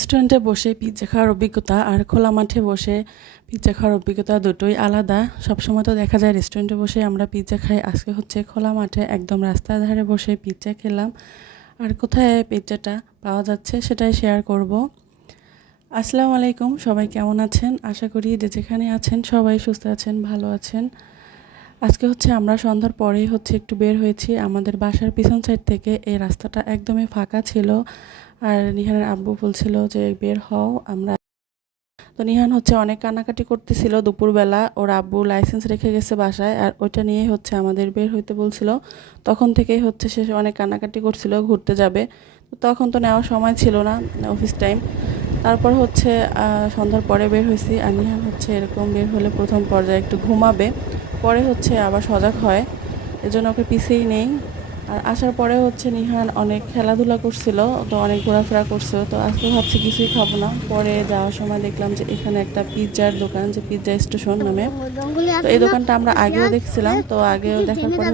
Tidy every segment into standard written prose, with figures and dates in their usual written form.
রেস্টুরেন্টে বসে পিৎজা খাওয়ার অভিজ্ঞতা আর খোলা মাঠে বসে পিৎজা খাওয়ার অভিজ্ঞতা দুটোই আলাদা। সবসময় তো দেখা যায় রেস্টুরেন্টে বসে আমরা পিৎজা খাই, আজকে হচ্ছে খোলা মাঠে একদম রাস্তার ধারে বসে পিৎজা খেলাম। আর কোথায় পিৎজাটা পাওয়া যাচ্ছে সেটাই শেয়ার করব। আসসালামু আলাইকুম, সবাই কেমন আছেন? আশা করি যে যেখানে আছেন সবাই সুস্থ আছেন, ভালো আছেন। আজকে হচ্ছে আমরা সন্ধ্যার পরেই একটু বের হয়েছি। আমাদের বাসার পিছন সাইড থেকে এই রাস্তাটা একদমই ফাঁকা ছিল, আর নিহানের আব্বু বলছিল যে বের হও আমরা। তো নিহান অনেক কান্নাকাটি করতেছিল দুপুরবেলা, ওর আব্বু লাইসেন্স রেখে গেছে বাসায়, আর ওইটা নিয়েই আমাদের বের হইতে বলছিল। তখন থেকেই সে অনেক কান্নাকাটি করছিল ঘুরতে যাবে। তো তখন তো নেওয়ার সময় ছিল না, অফিস টাইম। তারপর সন্ধ্যার পরে বের হয়েছি, আর নিহান এরকম বের হলে প্রথম পর্যায়ে একটু ঘুমাবে, পরে আবার সজাগ হয়, এজন্য ওকে পিছিয়েই নেই। আর আসার পরে নিহান অনেক খেলাধুলা করছিল, তো অনেক ঘোরাফেরা করছে। তো আজকে ভাবছি কিছুই খাবো না। পরে যাওয়ার সময় দেখলাম যে এখানে একটা পিৎজার দোকান, যে পিৎজা স্টেশন নামে। তো এই দোকানটা আমরা আগেও দেখছিলাম, তো আগেও দেখার পরে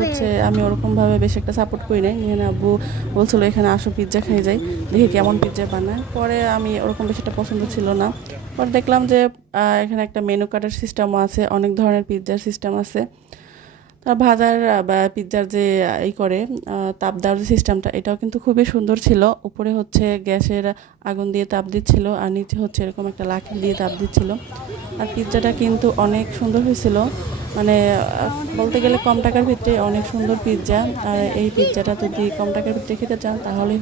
আমি ওরকমভাবে বেশি একটা সাপোর্ট করি নাই। নিহান আব্বু বলছিল এখানে আসো পিৎজা খেয়ে যাই, দেখি কেমন পিৎজা বানায়। পরে আমি ওরকম বেশি একটা পছন্দ ছিল না। পরে দেখলাম যে এখানে একটা মেনু কার্ডের সিস্টেমও আছে, অনেক ধরনের পিৎজার সিস্টেম আছে। ভাজার বা পিৎজার যে করে তাপ দেওয়ার যে সিস্টেমটা, এটাও কিন্তু খুবই সুন্দর ছিল। উপরে গ্যাসের আগুন দিয়ে তাপ দিচ্ছিল, আর নিচে এরকম একটা লাঠি দিয়ে তাপ দিচ্ছিল। আর পিৎজাটা কিন্তু অনেক সুন্দর হয়েছিল, মানে বলতে গেলে কম টাকার ভিতরে অনেক সুন্দর পিৎজা। আর এই পিৎজাটা যদি কম টাকার ভিতরে খেতে চান তাহলে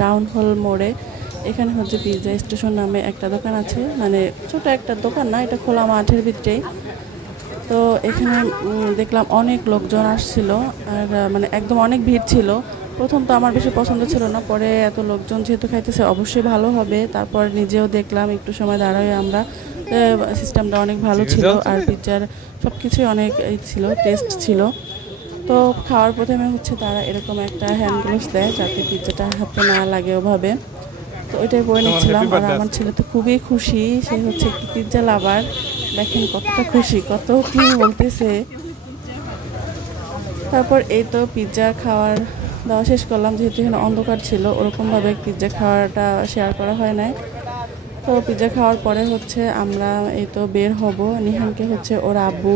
টাউন হল মোড়ে এখানে পিৎজা স্টেশন নামে একটা দোকান আছে। মানে ছোট একটা দোকান না, এটা খোলা মাঠের ভিতরেই। তো এখানে দেখলাম অনেক লোকজন আসছিল, আর মানে একদম অনেক ভিড় ছিল। প্রথম তো আমার বেশি পছন্দ ছিল না, পরে এত লোকজন যেহেতু খাইতেছে অবশ্যই ভালো হবে। তারপর নিজেও দেখলাম, একটু সময় দাঁড়াই আমরা, সিস্টেমটা অনেক ভালো ছিল, আর পিৎজার সব কিছুই অনেক ছিল, টেস্ট ছিল। তো খাওয়ার প্রথমে তারা এরকম একটা হ্যান্ড গ্লোভস দেয় যাতে পিৎজাটা হাতে না লাগে ওভাবে। তো ওইটাই পরে নিচ্ছিলাম, আর আমার ছেলে তো খুবই খুশি, সে একটু পিৎজা লাভার। দেখেন কতটা খুশি, কত কি বলতেছে। তারপর এই তো পিৎজা খাওয়ার দাওয়া শেষ করলাম, যেহেতু এখানে অন্ধকার ছিল, ওরকমভাবে পিৎজা খাওয়াটা শেয়ার করা হয় নাই। তো পিৎজা খাওয়ার পরে আমরা এই তো বের হব। নিহানকে ওর আব্বু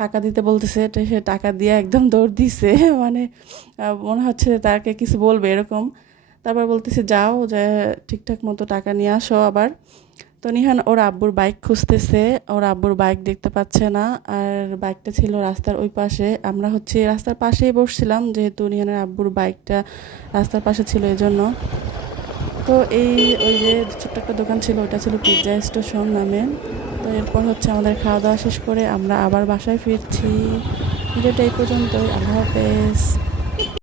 টাকা দিতে বলতেছে, তো সে টাকা দিয়ে একদম দৌড় দিছে, মানে মনে হচ্ছে তাকে কিছু বলবে এরকম। তারপর বলতেছে যাও, যে ঠিকঠাক মতো টাকা নিয়ে আসো আবার। তো নিহান ওর আব্বুর বাইক খুঁজতেছে, ওর আব্বুর বাইক দেখতে পাচ্ছে না, আর বাইকটা ছিল রাস্তার ওই পাশে। আমরা রাস্তার পাশেই বসছিলাম, যেহেতু নিহানের আব্বুর বাইকটা রাস্তার পাশে ছিল এই জন্য। তো ওই যে ছোট্ট একটা দোকান ছিল, ওটা ছিল পিৎজা স্টেশন নামে। তো এরপর আমাদের খাওয়া দাওয়া শেষ করে আমরা আবার বাসায় ফিরছি। ভিডিওটা এই পর্যন্তই, আল্লাহ হাফেজ।